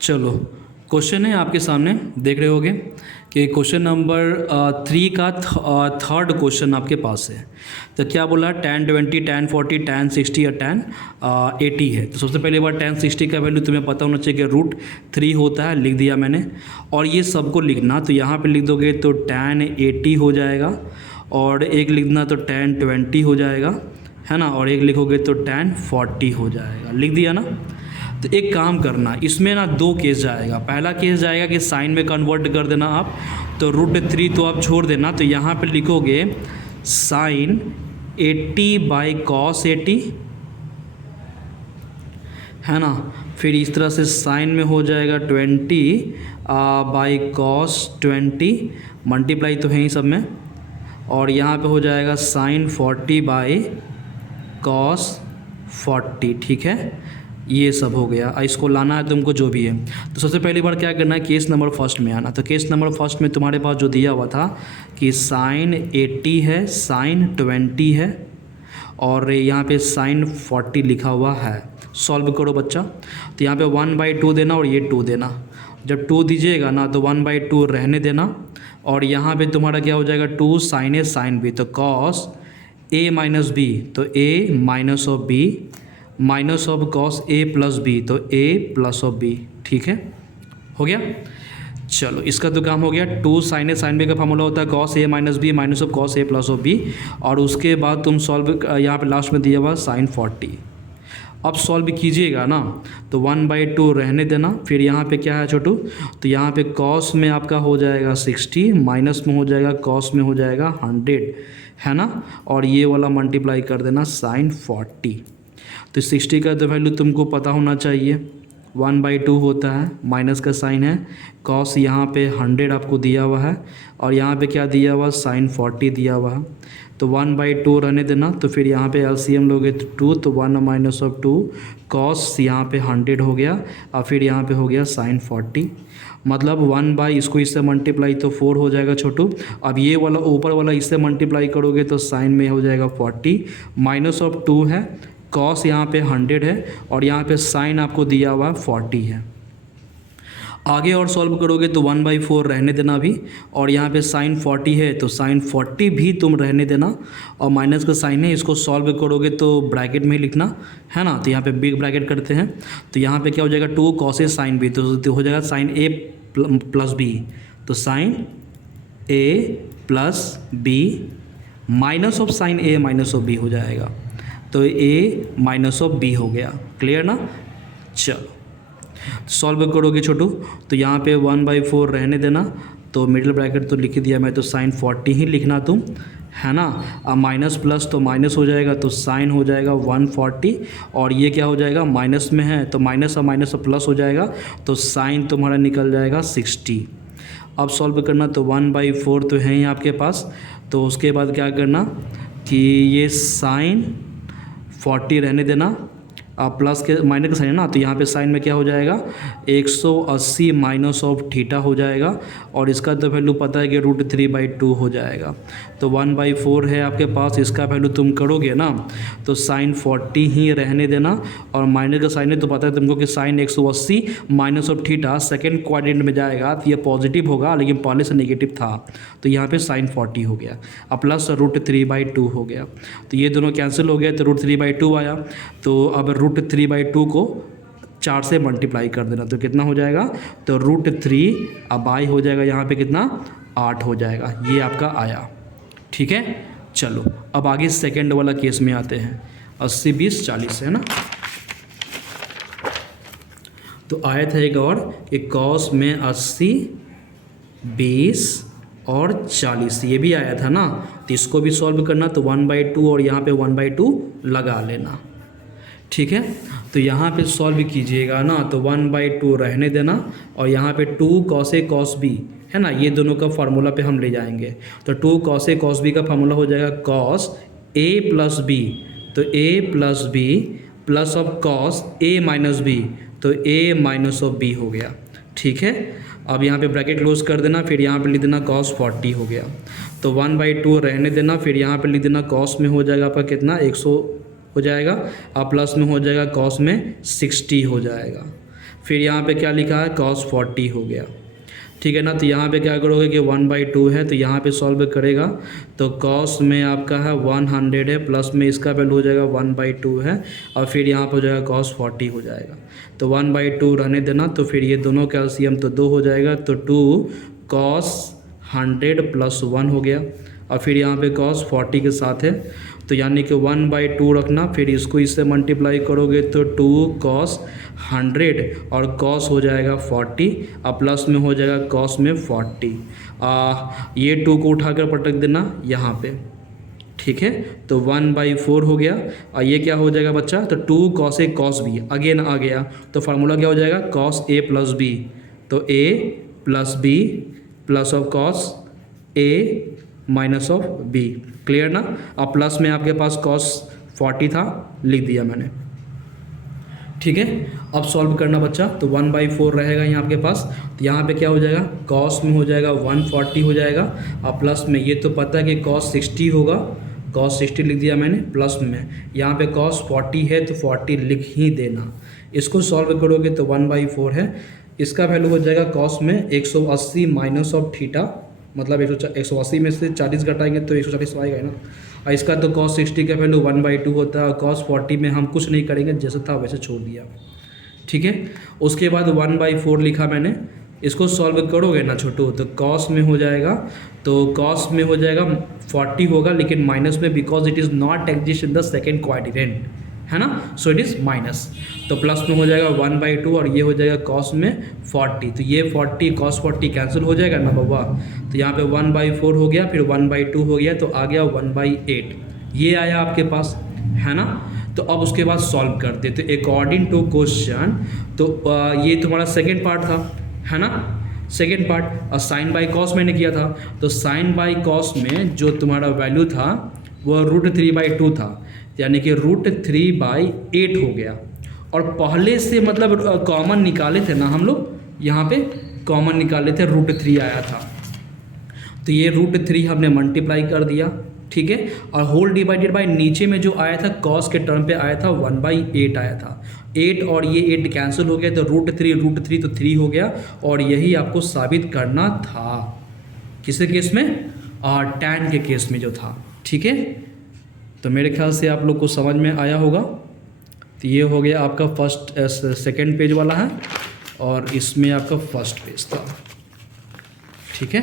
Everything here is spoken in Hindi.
चलो, क्वेश्चन है आपके सामने, देख रहे होगे कि क्वेश्चन नंबर 3 का थर्ड क्वेश्चन आपके पास है। तो क्या बोला, tan 20, tan 40, tan 60 या tan 80 है। तो सबसे पहले बार tan 60 का वैल्यू तुम्हें पता होना चाहिए कि √3 होता है, लिख दिया मैंने। और ये सबको लिखना, तो यहाँ पे लिख दोगे तो tan 80 हो जाएगा, और एक लिखना तो tan 20 हो जाएगा, है ना, और एक लिखोगे तो tan 40 हो जाएगा। लिख दिया ना। तो एक काम करना, इसमें ना दो केस जाएगा। पहला केस जाएगा कि साइन में कन्वर्ट कर देना आप, तो √3 तो आप छोड़ देना, तो यहाँ पे लिखोगे साइन 80/cos 80, है ना। फिर इस तरह से साइन में हो जाएगा 20/cos 20, मल्टीप्लाई तो है ही सब में, और यहाँ पे हो जाएगा साइन 40/cos 40। ठीक है, ये सब हो गया। इसको लाना है तुमको जो भी है। तो सबसे पहली बार क्या करना है, केस नंबर फर्स्ट में आना। तो केस नंबर फर्स्ट में तुम्हारे पास जो दिया हुआ था कि साइन 80 है, साइन 20 है, और यहाँ पे साइन 40 लिखा हुआ है। सॉल्व करो बच्चा। तो यहाँ पे 1/2 देना और ये 2 देना। जब 2 दीजिएगा ना तो 1/2 रहने देना, और यहाँ पे तुम्हारा क्या हो जाएगा, 2 साइन ए साइन बी, तो कॉस ए माइनस बी, तो A minus of B, minus of cos A plus B, तो ए प्लस ऑफ बी। ठीक है, हो गया। चलो, इसका तो काम हो गया। 2 साइन ए साइन बी का फार्मूला होता है cos A minus B minus of cos A plus of B, और उसके बाद तुम सॉल्व, यहाँ पे लास्ट में दिया हुआ साइन 40। अब सॉल्व कीजिएगा ना, तो 1/2 रहने देना। फिर यहाँ पे क्या है छोटू, तो यहाँ पे कॉस में आपका हो जाएगा 60, माइनस में हो जाएगा कॉस में हो जाएगा 100, है ना, और ये वाला मल्टीप्लाई कर देना साइन 40। तो 60 का तो वैल्यू तुमको पता होना चाहिए, 1/2 होता है, माइनस का साइन है, कॉस यहाँ पे 100 आपको दिया हुआ है, और यहाँ पे क्या दिया हुआ, साइन 40 दिया हुआ है। तो 1/2 रहने देना। तो फिर यहाँ पे एलसीएम लोगे तो 2, तो 1 माइनस ऑफ 2, कॉस यहाँ पे 100 हो गया, और फिर यहाँ पे हो गया साइन 40। मतलब 1 इसको इससे मल्टीप्लाई तो 4 हो जाएगा छोटू। अब ये वाला ऊपर वाला इससे मल्टीप्लाई करोगे तो साइन में हो जाएगा 40, माइनस ऑफ 2 है, कॉस यहाँ पे 100 है, और यहाँ पे साइन आपको दिया हुआ 40 है। आगे और सॉल्व करोगे तो 1/4 रहने देना अभी, और यहाँ पे साइन 40 है तो साइन 40 भी तुम रहने देना, और माइनस का साइन है, इसको सॉल्व करोगे तो ब्रैकेट में ही लिखना, है ना। तो यहाँ पे बिग ब्रैकेट करते हैं, तो यहाँ पे क्या हो जाएगा, 2 कॉस ए साइन बी, तो हो जाएगा साइन ए प्लस बी, तो sine A plus B minus of sine A minus of B हो जाएगा, तो ए माइनस ऑफ बी हो गया। क्लियर ना। चलो, सॉल्व करोगे छोटू, तो यहाँ पे 1/4 रहने देना, तो मिडिल ब्रैकेट तो लिख दिया मैं, तो साइन 40 ही लिखना तुम, है ना। अब माइनस प्लस तो माइनस हो जाएगा, तो साइन हो जाएगा 140, और ये क्या हो जाएगा, माइनस में है तो माइनस और माइनस प्लस हो जाएगा, तो साइन तुम्हारा निकल जाएगा 60। अब सॉल्व करना, तो 1/4 तो है ही आपके पास, तो उसके बाद क्या करना कि ये साइन 40 रहने देना, प्लस के माइनस का साइन है ना, तो यहाँ पे साइन में क्या हो जाएगा, 180 माइनस ऑफ थीटा हो जाएगा, और इसका तो वैल्यू पता है कि √3/2 हो जाएगा। तो 1/4 है आपके पास, इसका वैल्यू तुम करोगे ना तो साइन 40 ही रहने देना, और माइनस का साइन है तो पता है तुमको कि sine 180 minus of theta second quadrant में जाएगा, तो ये पॉजिटिव होगा, लेकिन पहले से नेगेटिव था, तो यहाँ पे साइन 40 हो गया, अब प्लस √3/2 हो गया। तो ये दोनों कैंसिल हो गया, तो √3/2 आया। तो अब √3/2 को 4 से मल्टीप्लाई कर देना, तो कितना हो जाएगा, तो √3, अब आई हो जाएगा यहाँ पे कितना, 8 हो जाएगा। ये आपका आया। ठीक है, चलो अब आगे सेकेंड वाला केस में आते हैं, 80 20 40, है ना। तो आया था एक और कि कॉस में 80 20 और 40, ये भी आया था ना, तो इसको भी सॉल्व करना, तो 1/2 और यहाँ पे 1/2 लगा लेना। ठीक है, तो यहाँ पे सॉल्व कीजिएगा ना, तो 1/2 रहने देना, और यहाँ पे 2 कॉस ए कॉस बी, है ना, ये दोनों का फार्मूला पे हम ले जाएंगे। तो 2 कॉस ए कॉस बी का फार्मूला हो जाएगा कॉस ए प्लस बी, तो A plus B plus of cos A minus B, तो ए माइनस ऑफ बी हो गया। ठीक है, अब यहाँ पे ब्रैकेट क्लोज कर देना, फिर यहाँ पे लिख देना cos 40 हो गया, तो 1/2 रहने देना, फिर यहाँ पे लिख देना cos में हो जाएगा आपका कितना 100 हो जाएगा, अब प्लस में हो जाएगा cos में 60 हो जाएगा, फिर यहाँ पे क्या लिखा है cos 40 हो गया, ठीक है ना। तो यहाँ पे क्या करोगे कि 1/2 है तो यहाँ पे सॉल्व करेगा तो cos में आपका है 100 है, प्लस में इसका वैल्यू हो जाएगा 1/2 है, और फिर यहाँ पर हो जाएगा cos 40 हो जाएगा। तो 1/2 रहने देना, तो फिर ये दोनों का एलसीएम तो 2 हो जाएगा, तो 2 cos 100 + 1 हो गया, और फिर यहाँ पे cos 40 के साथ है तो यानी कि 1/2 रखना, फिर इसको इससे मल्टीप्लाई करोगे तो 2 cos 100 और cos हो जाएगा 40, और प्लस में हो जाएगा cos में 40। ये 2 को उठाकर पटक देना यहाँ पे, ठीक है। तो 1/4 हो गया, और ये क्या हो जाएगा बच्चा, तो 2 cos A cos B again आ गया, तो फार्मूला क्या हो जाएगा cos A + B, तो A + B plus of cos A minus of B, clear ना। अब प्लस में आपके पास cos 40 था, लिख दिया मैंने, ठीक है। अब सॉल्व करना बच्चा, तो 1/4 रहेगा यहाँ आपके पास, तो यहाँ पे क्या हो जाएगा cos में हो जाएगा 140 हो जाएगा, और प्लस में ये तो पता है कि cos 60 होगा, cos 60 लिख दिया मैंने, प्लस में यहाँ पे cos 40 है तो 40 लिख ही देना। इसको सॉल्व करोगे तो 1/4 है, इसका वैल्यू हो जाएगा cos में 180 माइनस ऑफ थीटा, मतलब 180 में से 40 घटाएंगे तो 140 आएगा ना, और इसका तो cos 60 का वैल्यू 1/2 होता है, और cos 40 में हम कुछ नहीं करेंगे, जैसे था वैसे छोड़ दिया, ठीक है। उसके बाद 1/4 लिखा मैंने, इसको सॉल्व करोगे ना छोटू तो cos में हो जाएगा, तो cos में हो जाएगा 40 होगा लेकिन माइनस में, because it is not exist in the second quadrant, है ना, सो इट इज़ माइनस। तो प्लस में हो जाएगा 1/2 और ये हो जाएगा cos में 40, तो ये 40 cos 40 कैंसिल हो जाएगा ना बाबा, तो यहाँ पे 1/4 हो गया, फिर 1/2 हो गया, तो आ गया 1/8, ये आया आपके पास, है ना। तो अब उसके बाद सॉल्व करते, तो अकॉर्डिंग टू क्वेश्चन, तो ये तुम्हारा सेकेंड पार्ट था, है ना, सेकेंड पार्ट, और साइन बाई कॉस मैंने किया था, तो साइन बाई कॉस में जो तुम्हारा वैल्यू था वो √3/2 था, यानी कि √3/8 हो गया, और पहले से मतलब कॉमन निकाले थे ना हम लोग, यहाँ पे कॉमन निकाले थे √3 आया था, तो ये √3 हमने मल्टीप्लाई कर दिया, ठीक है, और होल डिवाइडेड बाय नीचे में जो आया था कॉस के टर्म पे आया था 1/8 आया था, 8 और ये 8 कैंसिल हो गया, तो √3 तो 3 हो गया, और यही आपको साबित करना था, किसके केस में, tan के केस में जो था, ठीक है। तो मेरे ख्याल से आप लोग को समझ में आया होगा। तो ये हो गया आपका सेकेंड पेज वाला है, और इसमें आपका फर्स्ट पेज था, ठीक है।